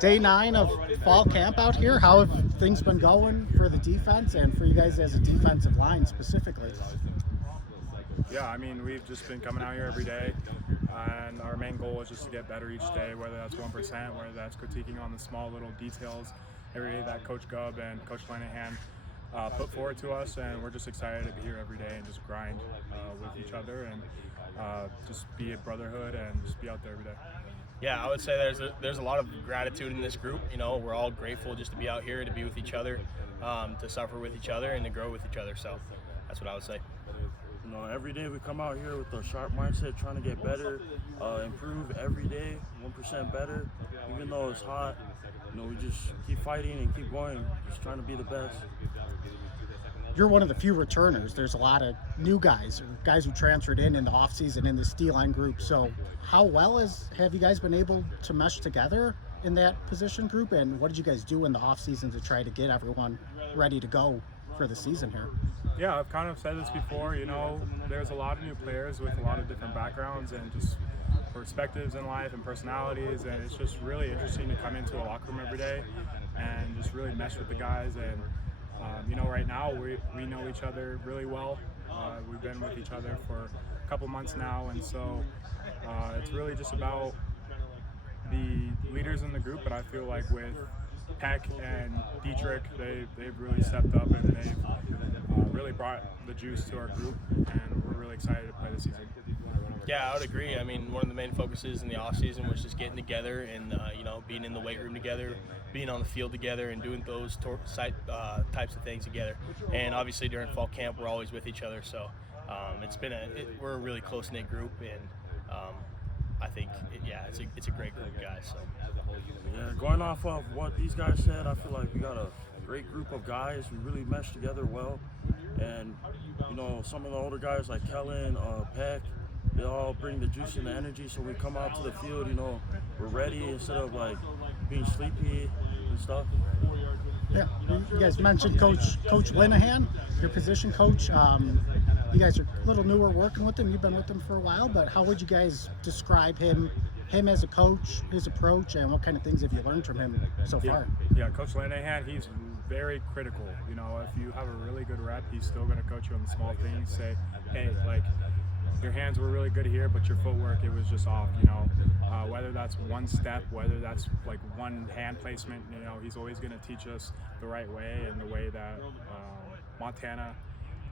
Day 9 of fall camp out here. How have things been going for the defense and for you guys as a defensive line specifically? Yeah, I mean, we've just been coming out here every day, and our main goal is just to get better each day, whether that's 1%, whether that's critiquing on the small little details every day that Coach Gubb and Coach Lanahan put forward to us, and we're just excited to be here every day and just grind with each other and just be a brotherhood and just be out there every day. Yeah, I would say there's a lot of gratitude in this group. You know, we're all grateful just to be out here, to be with each other, to suffer with each other, and to grow with each other. So that's what I would say. You know, every day we come out here with a sharp mindset, trying to get better, improve every day, 1% better. Even though it's hot, you know, we just keep fighting and keep going, just trying to be the best. You're one of the few returners. There's a lot of new guys, or guys who transferred in the offseason in this D-line group. So how well have you guys been able to mesh together in that position group? And what did you guys do in the offseason to try to get everyone ready to go for the season here? Yeah, I've kind of said this before, you know, there's a lot of new players with a lot of different backgrounds and just perspectives in life and personalities, and it's just really interesting to come into a locker room every day and just really mesh with the guys. And you know, right now we know each other really well. We've been with each other for a couple months now, and so it's really just about the leaders in the group. But I feel like with Peck and Dietrich, they've really stepped up and they've really brought the juice to our group, and we're really excited to play this season. Yeah, I would agree. I mean, one of the main focuses in the offseason was just getting together and, you know, being in the weight room together, being on the field together, and doing those types of things together. And obviously during fall camp, we're always with each other. So we're a really close-knit group, and I think, it's a great group of guys. So. Yeah, going off of what these guys said, I feel like we got a great group of guys who really mesh together well. And, you know, some of the older guys like Kellen, Peck, they all bring the juice and the energy, so we come out to the field, you know, we're ready instead of like being sleepy and stuff. Yeah, you guys mentioned Coach Linehan, your position coach. You guys are a little newer working with him. You've been with him for a while, but how would you guys describe him as a coach, his approach, and what kind of things have you learned from him so far? Yeah, Coach Lanahan, he's very critical. You know, if you have a really good rep, he's still going to coach you on the small things. Say, hey, like, your hands were really good here, but your footwork, it was just off, you know. Whether that's one step, whether that's like one hand placement, you know, he's always going to teach us the right way and the way that Montana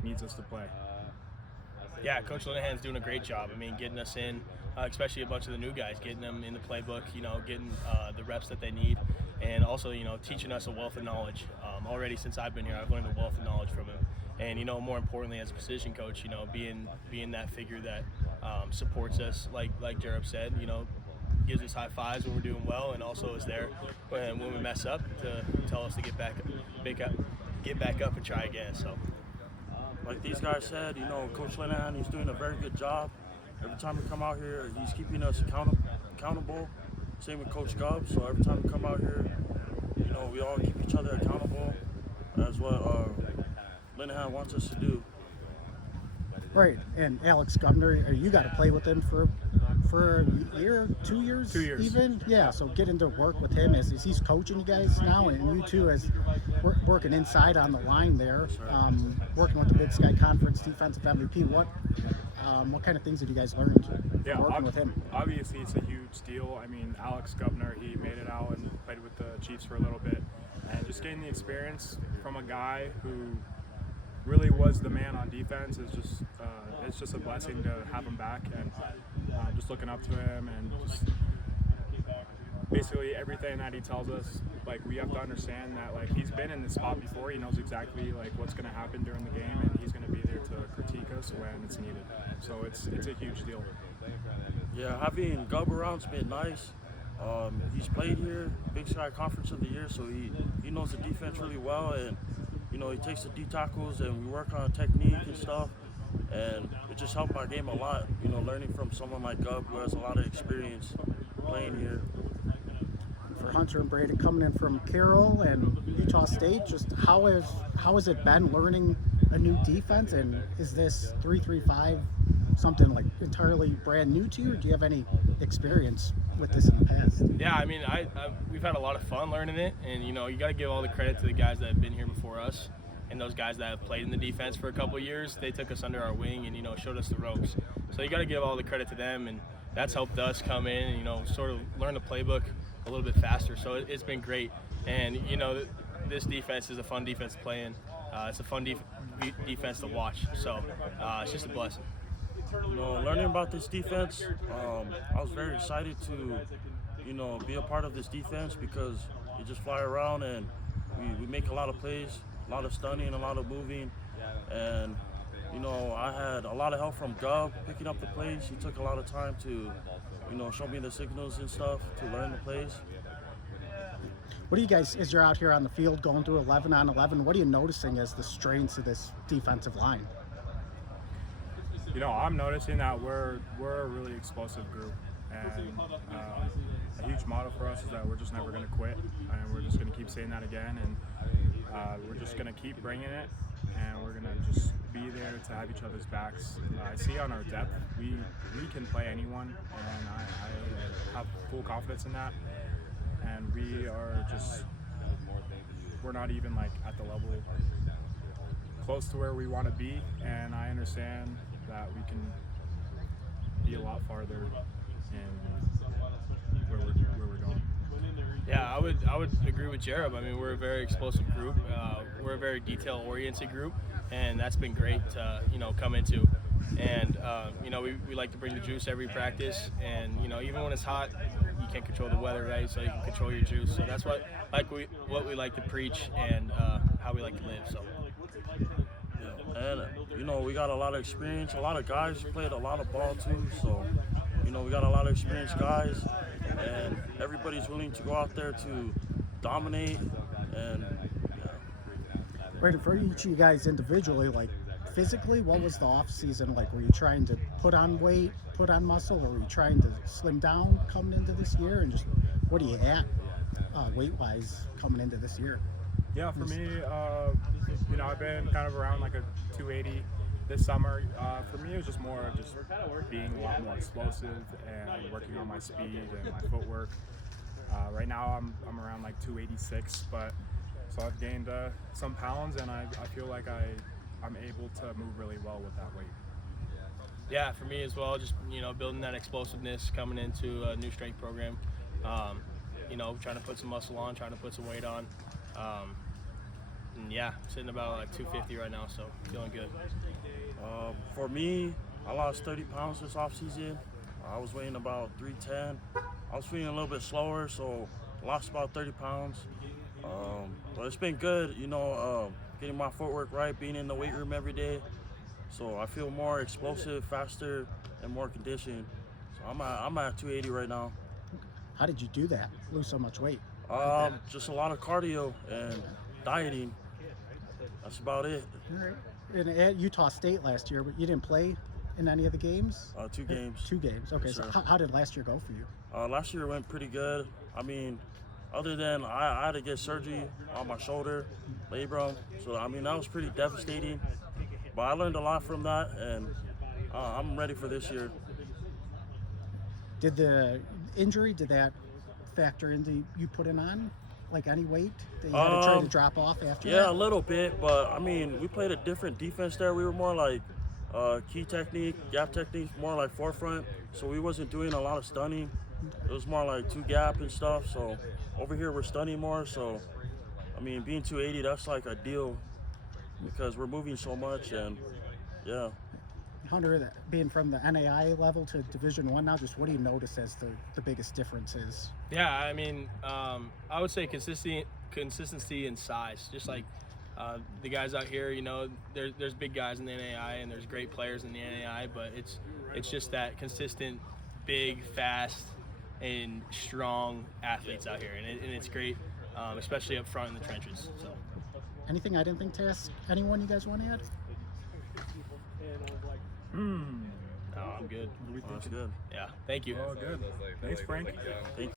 needs us to play. Yeah, Coach Linehan's doing a great job. I mean, getting us in, especially a bunch of the new guys, getting them in the playbook, you know, getting the reps that they need, and also, you know, teaching us a wealth of knowledge. Already since I've been here, I've learned a wealth of knowledge from him. And, you know, more importantly, as a position coach, you know, being that figure that supports us, like Jareb said, you know, gives us high fives when we're doing well, and also is there when we mess up to tell us to get back up and try again. So, like these guys said, you know, Coach Lanahan, he's doing a very good job. Every time we come out here, he's keeping us accountable. Same with Coach Gubb. So every time we come out here, you know, we all keep each other accountable. That's what Lanahan wants us to do. Right, and Alex Gubner, you got to play with him for a year, 2 years? 2 years. Even? Yeah, so getting to work with him as he's coaching you guys now, and you two as working inside on the line there, working with the Big Sky Conference defensive MVP. What kind of things have you guys learned working with him? Obviously, it's a huge deal. I mean, Alex Gubner, he made it out and played with the Chiefs for a little bit. And just getting the experience from a guy who really was the man on defense is just it's just a blessing to have him back, and just looking up to him, and just basically everything that he tells us, like, we have to understand that, like, he's been in this spot before. He knows exactly like what's going to happen during the game, and he's going to be there to critique us when it's needed. So it's a huge deal. Yeah, having Gubb around's been nice. He's played here, Big Sky Conference of the Year, so he knows the defense really well, and you know, he takes the D tackles and we work on technique and stuff, and it just helped our game a lot, you know, learning from someone like Gubb who has a lot of experience playing here. For Hunter and Braydon coming in from Carroll and Utah State, just how has it been learning a new defense, and is this 3-3-5 something like entirely brand new to you, or do you have any experience with this in the past? Yeah, I mean, we've had a lot of fun learning it, and you got to give all the credit to the guys that have been here before us, and those guys that have played in the defense for a couple of years. They took us under our wing and showed us the ropes. So you got to give all the credit to them, and that's helped us come in and sort of learn the playbook a little bit faster. So it's been great, and this defense is a fun defense to play in. It's a fun defense to watch. So it's just a blessing. Learning about this defense, I was very excited to, be a part of this defense because you just fly around and we make a lot of plays, a lot of stunning, a lot of moving, and I had a lot of help from Gov picking up the plays. He took a lot of time to, show me the signals and stuff to learn the plays. What do you guys, as you're out here on the field going through 11 on 11, what are you noticing as the strengths of this defensive line? I'm noticing that we're a really explosive group, and a huge motto for us is that we're just never going to quit, and we're just going to keep saying that again, and we're just going to keep bringing it, and we're going to just be there to have each other's backs. I see on our depth, we can play anyone, and I have full confidence in that, and we're not even like at the level close to where we want to be, and I understand that we can be a lot farther in where we're going. Yeah, I would agree with Jareb. I mean, we're a very explosive group. We're a very detail-oriented group, and that's been great to come into. And we like to bring the juice every practice, and even when it's hot, you can't control the weather, right? So you can control your juice. So that's what we like to preach and how we like to live. So. And, we got a lot of experience. A lot of guys played a lot of ball, too. So, we got a lot of experienced guys. And everybody's willing to go out there to dominate. And, Right, for each of you guys individually, like, physically, what was the off-season like? Were you trying to put on weight, put on muscle, or were you trying to slim down coming into this year? And just what are you at weight-wise coming into this year? Yeah, for me, I've been kind of around like a 280 this summer. For me, it was just more of just being a lot more explosive and working on my speed and my footwork. Right now, I'm around like 286, so I've gained some pounds, and I feel like I'm able to move really well with that weight. Yeah, for me as well, just building that explosiveness coming into a new strength program. Trying to put some muscle on, trying to put some weight on. And yeah, sitting about like 250 right now, so feeling good. For me, I lost 30 pounds this offseason. I was weighing about 310. I was feeling a little bit slower, so lost about 30 pounds. But it's been good, getting my footwork right, being in the weight room every day. So I feel more explosive, faster, and more conditioned. So I'm at 280 right now. How did you do that? Lose so much weight? Just a lot of cardio and dieting. That's about it. All right. And at Utah State last year, but you didn't play in any of the games? 2 games. 2 games. Okay. Yes, So sir. how did last year go for you? Last year went pretty good. I mean, other than I had to get surgery on my shoulder, labrum. So, that was pretty devastating. But I learned a lot from that, and I'm ready for this year. Did the injury, did that factor into you putting on, like, any weight that you had to try to drop off after Yeah, that? a little bit, but, we played a different defense there. We were more like key technique, gap technique, more like forefront. So we wasn't doing a lot of stunning. It was more like 2 gap and stuff. So over here we're stunning more. So, being 280, that's like a deal because we're moving so much, and yeah. Hunter, being from the NAI level to Division I now, just what do you notice as the biggest differences? Yeah, I would say consistency and size. Just like the guys out here, there's big guys in the NAI and there's great players in the NAI, but it's just that consistent, big, fast, and strong athletes out here, and it's great, especially up front in the trenches. So. Anything I didn't think to ask anyone you guys want to add? No, I'm good. That's good. Yeah, thank you. Oh, good. Thanks, Frank. Thank